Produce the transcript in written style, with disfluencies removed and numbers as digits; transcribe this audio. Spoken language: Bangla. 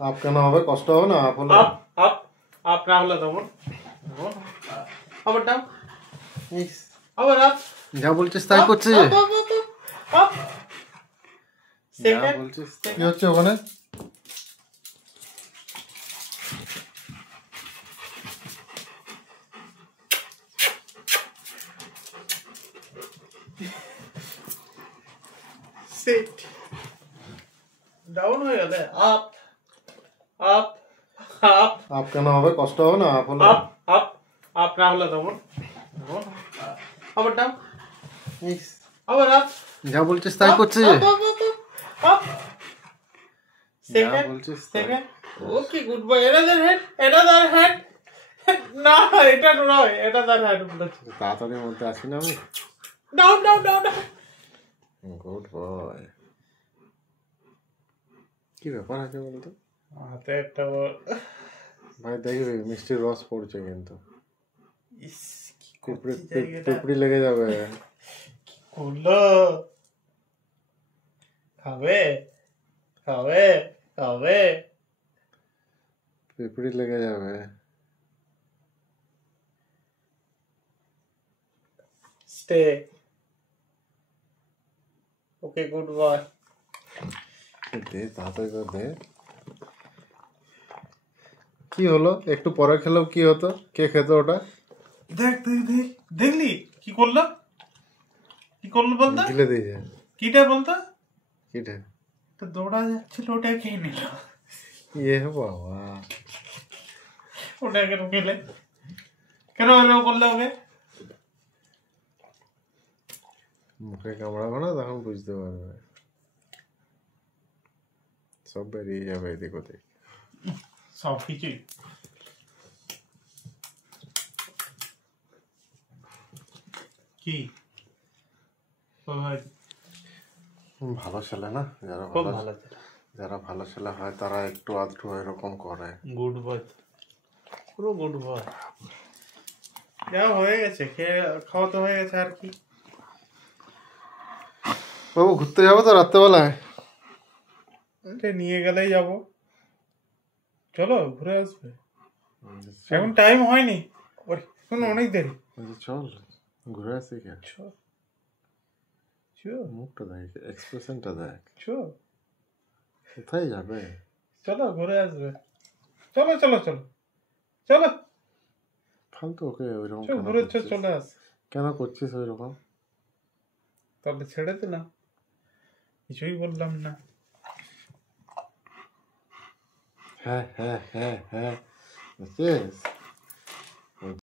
আপ কেন হবে? কষ্ট হবে না? আপ হলে আপ আপ আপ না হলে তখন আবার ডাউন আবার আপ যা বলছিস তাই করছে। আপ আপ আপ আপ যা সেকেন্ড বলছিস কি হচ্ছে ওখানে? সেট ডাউন হয়ে গেলে আপ আপ আপ আপ কেন হবে? কষ্ট হবে না? আপ হলে আপ আপ আপ না হলে তখন আবার ডাউন আবার আপ যা বলছিস তাই করছে। Up up up up second বলছিস তাই। Second okay good boy another head না এটা নয় এনাদার হেড তাড়াতাড়ির মধ্যে আসি না আমি। Down down down good boy. কি ব্যাপার আছে বলতো? হাতে একটা ভাই দেখবি মিষ্টির রস পড়ছে কিন্তু ইস কি পিঁপড়ি লেগে যাবে। করলো খাবে খাবে খাবে পিঁপড়ি লেগে যাবে। স্টে ওকে গুড বয় দে তাড়াতাড়ি করে দে। কি হলো? একটু পরে খেলেও কি হতো? কে খেতো ওটা? দেখ দেখ দেখ দেখলি কি করলো বলতো গিলে দিয়েছে। কিটা বলতো কিটা? তো দৌড়া যাচ্ছিল ওটা খেয়ে নিল ইয়ে বাবা, ওটা কেন খেলে কেন এরকম করলে ওকে মুখে কামড়াবো না, তখন বুঝতে পারবে। সব বেরিয়ে যাবে এদিক ওদিক। সব কিছুই কি ভালো ছেলে না, খুব ভালো যারা ভালো ছেলে হয় তারা একটু আধটু এরকম করে। গুড বয় পুরো গুড বয় যা হয়ে গেছে খাওয়া তো হয়ে গেছে আর কি বাবু ঘুরতে যাবো তো রাত্রেবেলায়। নিয়ে গেলেই যাবো চলো ঘুরে আসবে এখন টাইম হয়নি এখন অনেক দেরি চল ঘুরে আসি। মুখটা দেখ, এক্সপ্রেশনটা দেখ। কোথায় যাবে? চলো ঘুরে আসবে চলো চলো চলো চলো ফালতু ওকে ওইরকম ঘুরে চলে আস কেন করছিস ওইরকম? তাহলে ছেড়ে দে না কিছুই বললাম না হ্যাঁ হ্যাঁ হ্যাঁ হ্যাঁ বুঝছিস?